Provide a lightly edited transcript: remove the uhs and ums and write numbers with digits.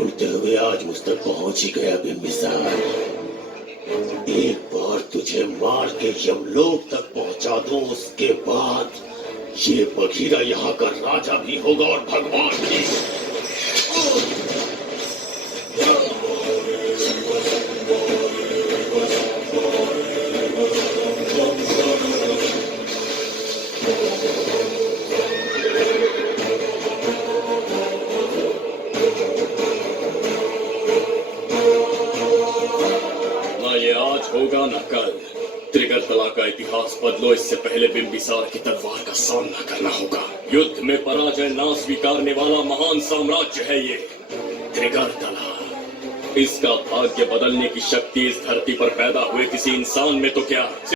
ढूंढते हुए आज मुझ तक पहुंच ही गया बिंबिसार। एक बार तुझे मार के यमलोक तक पहुंचा दूं, उसके बाद ये बघीरा यहाँ का राजा भी होगा और भगवान भी। ना ये आज होगा ना कल। त्रिगर्तला का इतिहास बदलो, इससे पहले बिंबिसार की तलवार का सामना करना होगा। युद्ध में पराजय ना स्वीकारने वाला महान साम्राज्य है ये त्रिगर्तला। इसका भाग्य बदलने की शक्ति इस धरती पर पैदा हुए किसी इंसान में तो क्या